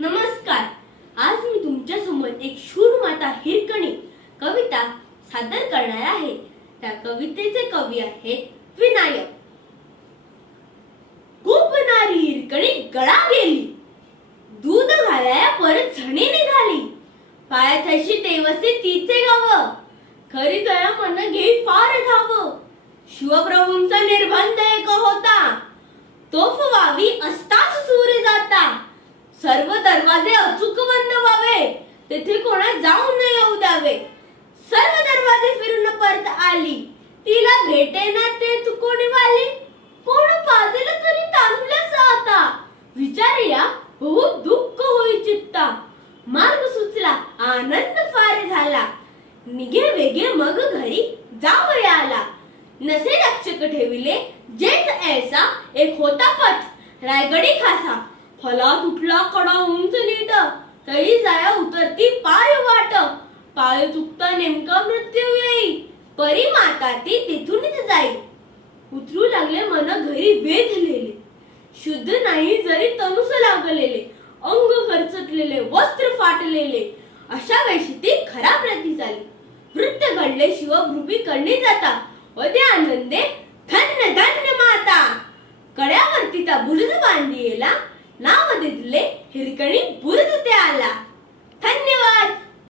नमस्कार. आज मी तुमच्या समोर एक शूर माता हिरकणी कविता सादर करणार आहे. त्या कवितेचे कवी आहेत विनायक. गोपणारी हिरकणी गळा गेली, दूध घालाया परत झणी निघाली. पायाथशी देवसे तिचे गाव, खरी दया मन घेई फार धाव. शिवप्रभूंचा निर्बंध एक होता, तोफ व्हावी असताच सूर जाता. सर्व दरवाजे अचूक बंद व्हावे, तेथे कोणा जाऊ न येऊ द्यावे. सर्व दरवाजे फिरून परत आली, तिला भेटेना ते चुकोणी वाली. कोण पाजेल तरी तांबल्याच आता, विचारिया बहुत दुःख होई चित्ता. मार्ग सुचला आनंद फार झाला, निघे वेगे मग घरी जावयाला. नसे रक्षक ठेविले जेथ ऐसा, एक होता पथ रायगडी खासा. फलात उठला कडा उंच नीट, तरी जाया उतरती पाय वाट. पाय चुकता नेमका मृत्यू येई, परी माता ती तिथूनच जाई. उतरू लागले मन घरी वेधलेले, शुद्ध नाही जरी तनुस लागलेले. अंग खरचटलेले, वस्त्र फाटलेले, अशा वेळी ती खरा प्रती झाली. वृत्त घडले शिवभृपी करणी जाता, होते आनंदे धन्य धन्य माता. कड्यावरती त्या बुरुज बांधियेला, नाव दिले हिरकणी बुरुज त्याला. धन्यवाद.